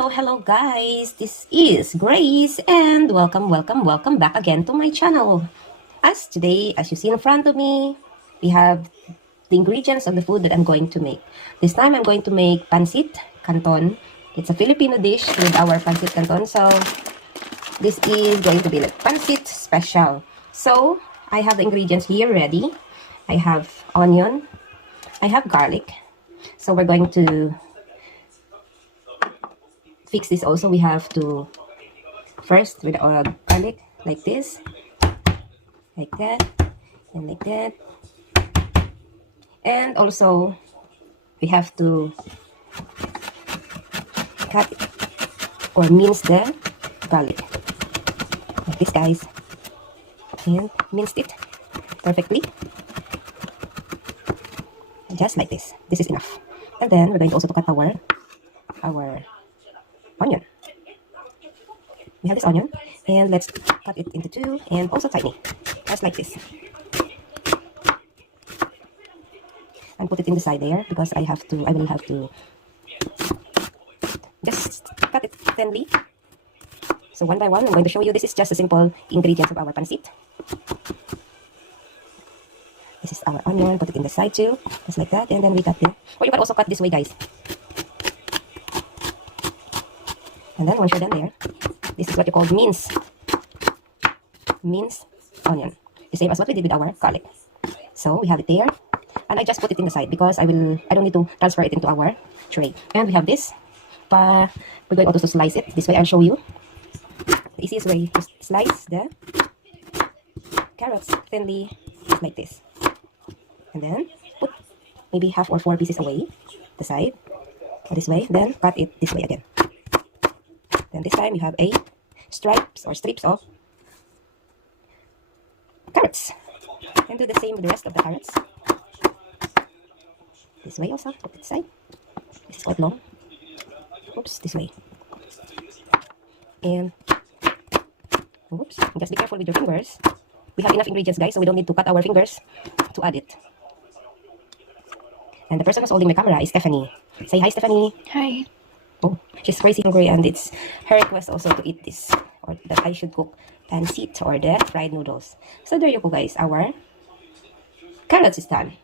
Hello guys, this is Grace and welcome back again to my channel. Today, as you see in front of me, we have the ingredients of the food that I'm going to make. This time I'm going to make pancit canton. It's a Filipino dish with our pancit canton. So this is going to be like pancit special. So I have the ingredients here ready. I have onion, I have garlic. So we're going to fix this also. We have to first with garlic like this, like that, and like that. And also we have to cut or mince the garlic like this, guys, and minced it perfectly, just like this. This is enough. And then we're going also to cut our onion. We have this onion, and let's cut it into two, and also tiny, just like this. And put it in the side there because I will have to just cut it thinly. So one by one, I'm going to show you. This is just a simple ingredients of our pancit. This is our onion. Put it in the side too, just like that, and then we cut it. Or you can also cut this way, guys. And then once you're done there, this is what you call mince onion, the same as what we did with our garlic. So we have it there, and I just put it in the side because I don't need to transfer it into our tray. And we have this, but we're going also to slice it this way. I'll show you the easiest way to slice the carrots thinly, just like this, and then put maybe half or 4 pieces away the side, this way, then cut it this way again. Then this time you have a strips of carrots, and do the same with the rest of the carrots. This way also, put it aside. This is quite long. Oops, this way. And oops, just be careful with your fingers. We have enough ingredients, guys, so we don't need to cut our fingers to add it. And the person who's holding my camera is Stephanie. Say hi, Stephanie. Hi. Oh, she's crazy hungry, and it's her request also to eat this, or that I should cook pancit or the fried noodles. So there you go, guys. Our carrots is done.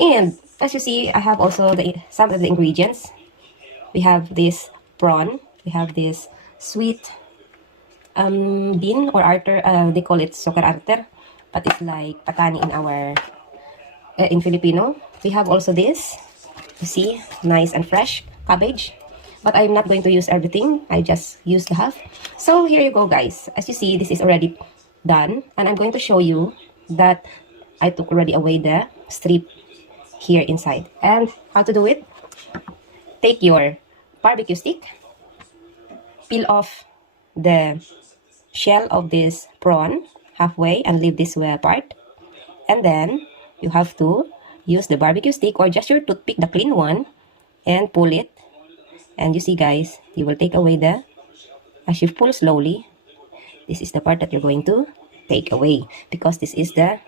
And as you see, I have also some of the ingredients. We have this prawn. We have this sweet bean or arter. They call it soccer arter, but it's like patani in our in Filipino. We have also this. You see, nice and fresh cabbage. But I'm not going to use everything. I just used the half. So here you go, guys. As you see, this is already done. And I'm going to show you that I took already away the strip here inside. And how to do it? Take your barbecue stick. Peel off the shell of this prawn halfway and leave this part. And then you have to use the barbecue stick or just your toothpick, the clean one, and pull it. And you see, guys, you will take away as you pull slowly, this is the part that you're going to take away, because this is the,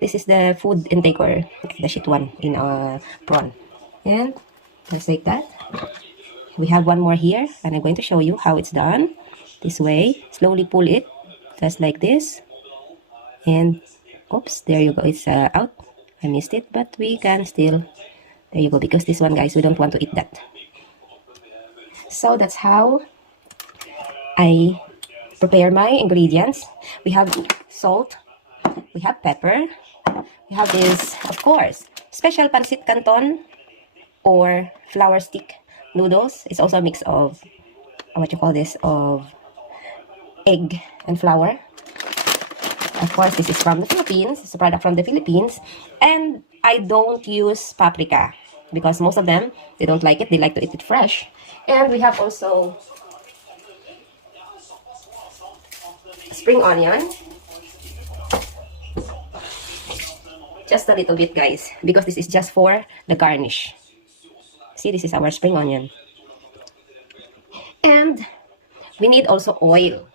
this is the food intake or the shit one in prawn. And just like that. We have one more here, and I'm going to show you how it's done. This way, slowly pull it, just like this. And, oops, there you go, it's out. I missed it, but we can still... There you go, because this one, guys, we don't want to eat that. So that's how I prepare my ingredients. We have salt, we have pepper, we have this, of course, special pancit canton or flour stick noodles. It's also a mix of, what you call this, of egg and flour. Of course, this is from the Philippines. It's a product from the Philippines. And I don't use paprika because most of them, they don't like it. They like to eat it fresh. And we have also spring onion. Just a little bit, guys, because this is just for the garnish. See, this is our spring onion. And we need also oil.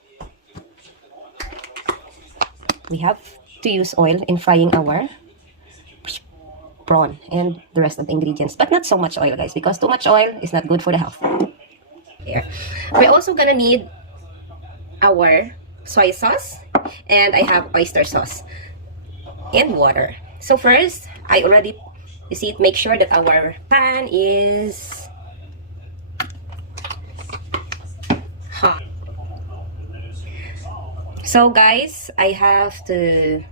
We have to use oil in frying our prawn and the rest of the ingredients. But not so much oil, guys, because too much oil is not good for the health. Here. We're also gonna need our soy sauce, and I have oyster sauce and water. So first, I already, you see, make sure that our pan is hot. So guys, I have to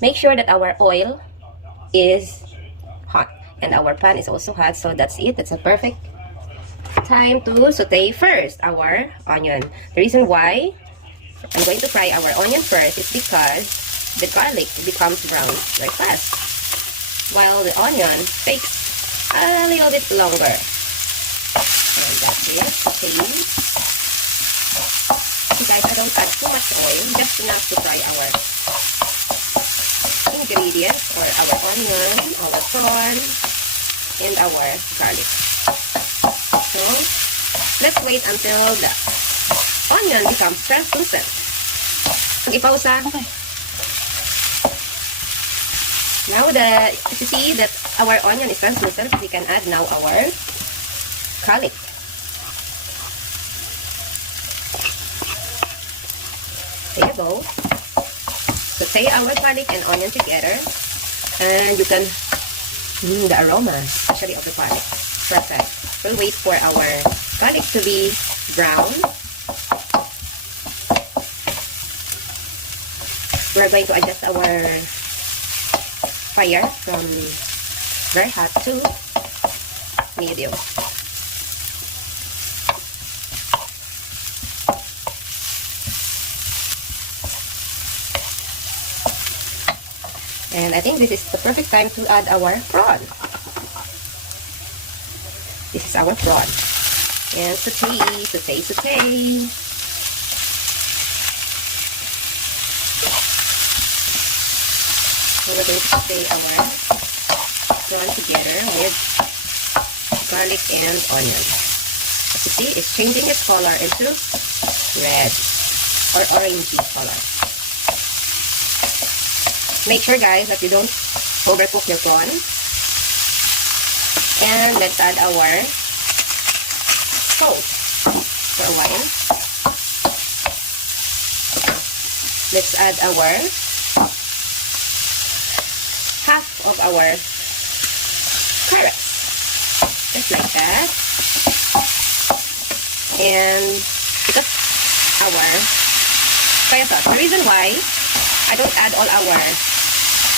make sure that our oil is hot and our pan is also hot. So that's it. That's a perfect time to saute first our onion. The reason why I'm going to fry our onion first is because the garlic becomes brown very fast, while the onion takes a little bit longer. And that's it. Okay. So guys, I don't add too much oil, just enough to fry our ingredients, or our onion, our prawn, and our garlic. So let's wait until the onion becomes translucent. Ipausa. Okay. Now that you see that our onion is translucent, we can add now our garlic. There you go. Saute our garlic and onion together, and you can the aroma, especially of the garlic. Perfect. We'll wait for our garlic to be brown. We're going to adjust our fire from very hot to medium. And I think this is the perfect time to add our prawn. This is our prawn. And saute, saute, saute. So we're going to saute our prawn together with garlic and onion. As you see, it's changing its color into red or orangey color. Make sure, guys, that you don't overcook your prawn. And let's add our salt for a while. Let's add our half of our carrots. Just like that. And because our soy sauce. The reason why I don't add all our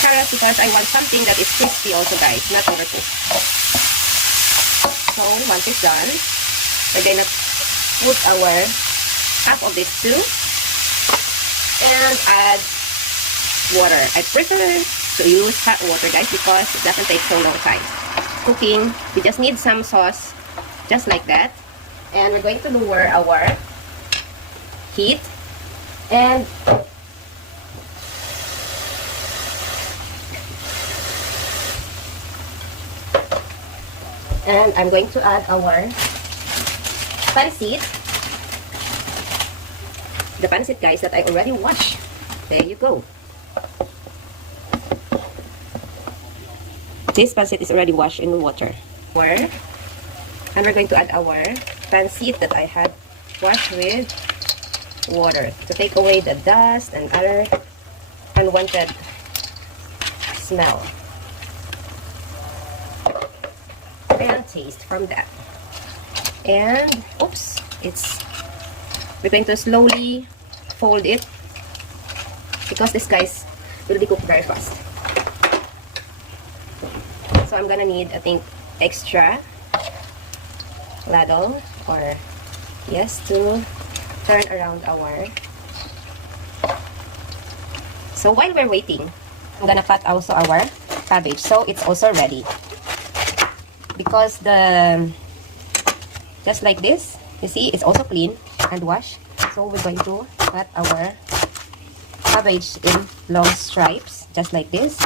carrots because I want something that is crispy also, guys, not overcooked. So once it's done, we're gonna put our half of this too and add water. I prefer to use hot water, guys, because it doesn't take so long time cooking. We just need some sauce, just like that. And we're going to lower our heat and I'm going to add our pancit. The pancit, guys, that I already washed. There you go. This pancit is already washed in water. And we're going to add our pancit that I had washed with water to take away the dust and other unwanted smell. And taste from that. And oops, we're going to slowly fold it because this, guys, will be cooked very fast. So I'm gonna need, I think, extra ladle, or yes, to turn around our. So while we're waiting, I'm gonna cut also our cabbage, so it's also ready. Because just like this, you see, it's also clean and washed. So we're going to cut our cabbage in long stripes, just like this.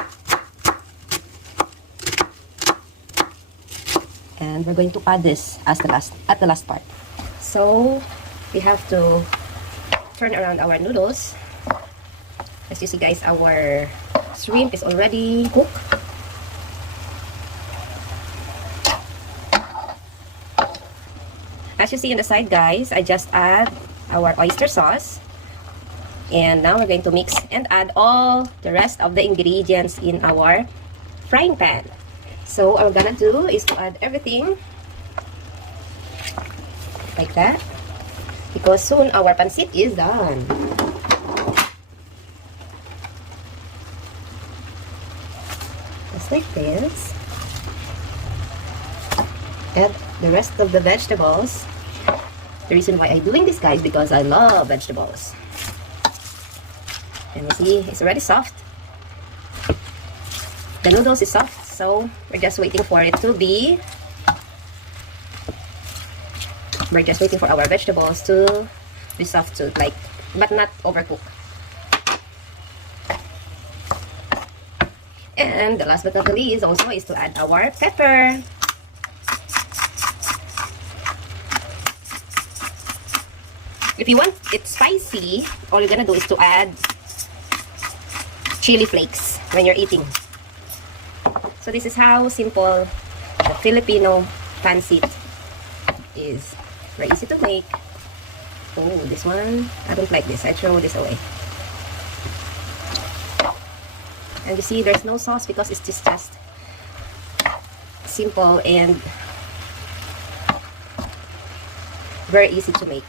And we're going to add this as at the last part. So we have to turn around our noodles. As you see, guys, our shrimp is already cooked. as you see on the side, guys, I just add our oyster sauce. And now we're going to mix and add all the rest of the ingredients in our frying pan. So what we're gonna do is to add everything like that, because soon our pancit is done. Just like this. Add the rest of the vegetables. The reason why I'm doing this, guys, because I love vegetables. And you see, it's already soft. The noodles is soft, so we're just waiting for it to be... We're just waiting for our vegetables to be soft too, like, but not overcooked. And the last but not the least also is to add our pepper. If you want it spicy, all you're gonna do is to add chili flakes when you're eating. So this is how simple the Filipino pancit is. Very easy to make. Oh, this one, I don't like this. I throw this away. And you see, there's no sauce because it's just simple and very easy to make.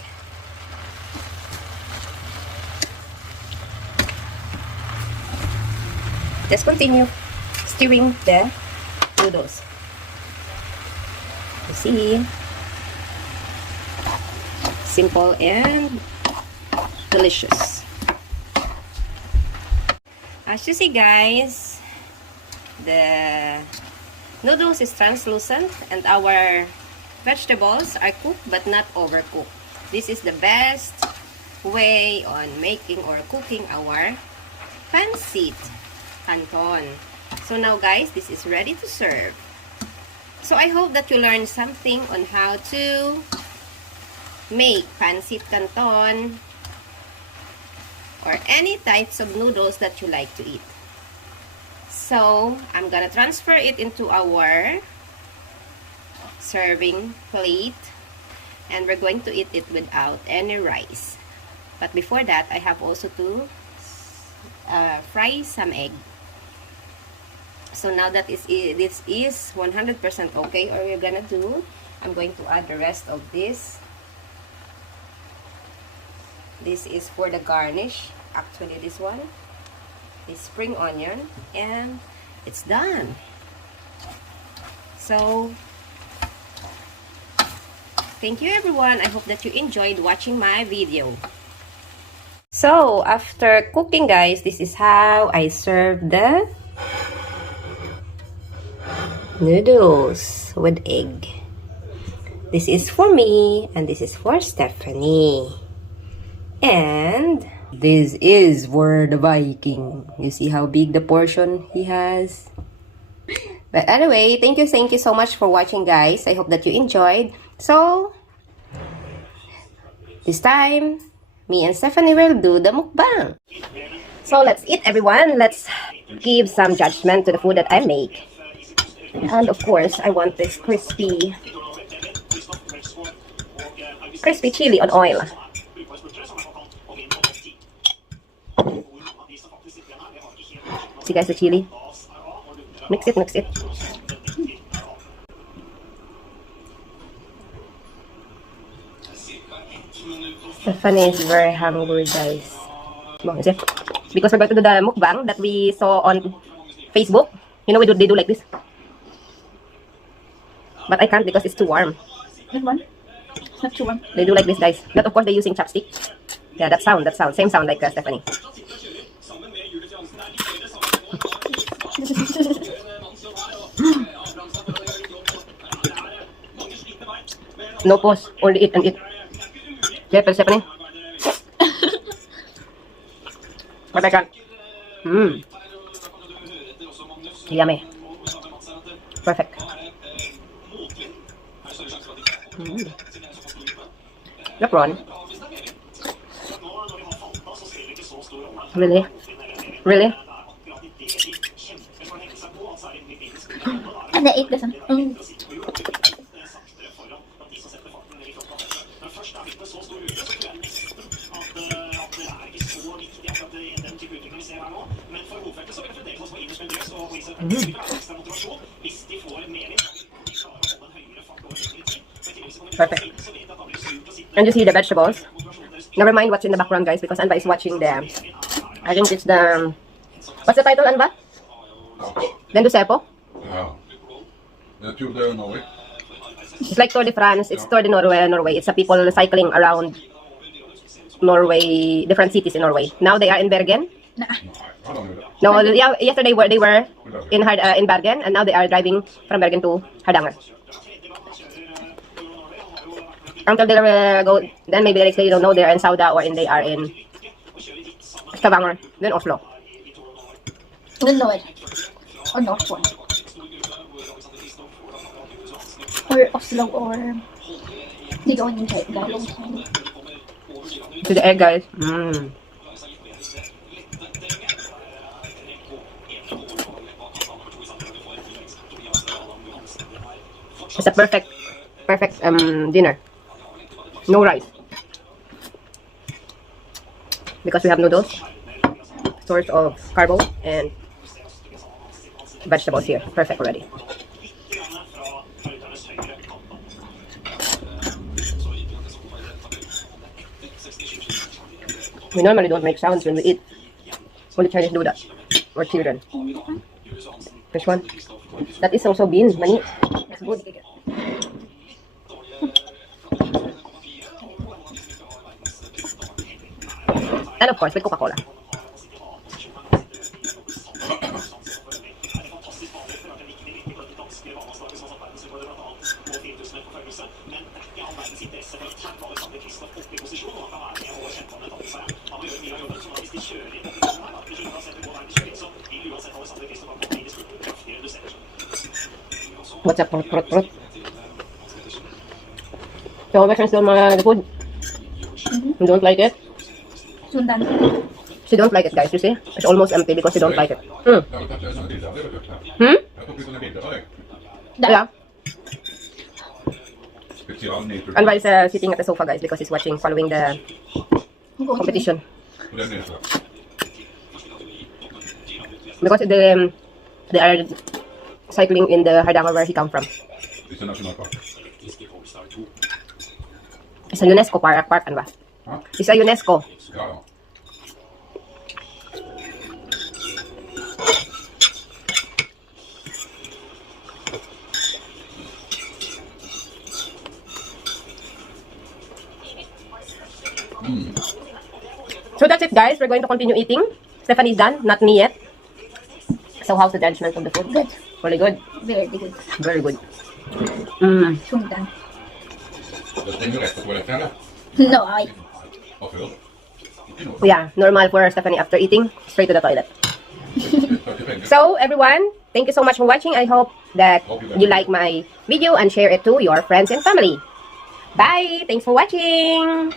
Just continue stirring the noodles. You see, simple and delicious. As you see, guys, the noodles is translucent and our vegetables are cooked but not overcooked. This is the best way on making or cooking our pancit canton. So now, guys, this is ready to serve. So I hope that you learned something on how to make pancit canton or any types of noodles that you like to eat. So I'm gonna transfer it into our serving plate, and we're going to eat it without any rice. But before that, I have also to fry some egg. So now that this is 100% okay, or we're gonna do, I'm going to add the rest of this. This is for the garnish. Actually, this one is spring onion, and it's done. So thank you, everyone. I hope that you enjoyed watching my video. So after cooking, guys, this is how I serve the noodles with egg. This is for me, and this is for Stephanie. And this is for the Viking. You see how big the portion he has? But anyway, thank you so much for watching, guys. I hope that you enjoyed. So this time, me and Stephanie will do the mukbang. So let's eat, everyone. Let's give some judgment to the food that I make. And of course, I want this crispy chili on oil. See, guys, the chili. Mix it. Stephanie is very hungry, guys. Because we're going to do the mukbang that we saw on Facebook. You know, they do like this. But I can't because it's too warm. That one? It's not too warm. They do like this, guys. But of course, they're using chopstick. Yeah, that sound. Same sound like Stephanie. No pause. Only eat and eat. Careful, Stephanie. But I can't. Yummy. Perfect. The prawn. Really? And I ate this one. Perfect. And you see the vegetables. Never mind what's in the background, guys, because Anba is watching the... I think it's the... What's the title, Anba? Vendo Sepo? Ja. Jag tror det är Norge. It's like Tour de France. It's Tour de Norway. It's a people cycling around Norway, different cities in Norway. Now they are in Bergen. Nah. No, yeah, yesterday they were in Bergen, and now they are driving from Bergen to Hardanger. Until they go, then maybe the next day you don't know they are in Sauda or they are in Stavanger, then Oslo. The north. Or north one. Or Oslo or... They go in Galo. To the egg, guys. It's a perfect dinner. No rice. Because we have noodles, source of carbo, and vegetables here. Perfect already. We normally don't make sounds when we eat. Only Chinese do that. Or children. This one. That is also beans, mani. That's good. And of course, with Coca-Cola. What's up, prot? So, veterans don't the food. You don't like it? Sundan. She don't like it, guys. You see? It's almost empty because she don't like it. Yeah. Anwar is sitting at the sofa, guys, because he's following the competition. Because they are cycling in the Hardanger where he come from. It's a UNESCO park, Anwar. It's a UNESCO. So that's it, guys. We're going to continue eating. Stephanie's done, not me yet. So how's the judgment of the food? Good. Really good. Very good. Very good. Sundan. Stänger rätt på toaletten eller? No, I. Varför? Yeah, normal for Stephanie after eating, straight to the toilet. So everyone, thank you so much for watching. I hope that you like my video and share it to your friends and family. Bye! Thanks for watching!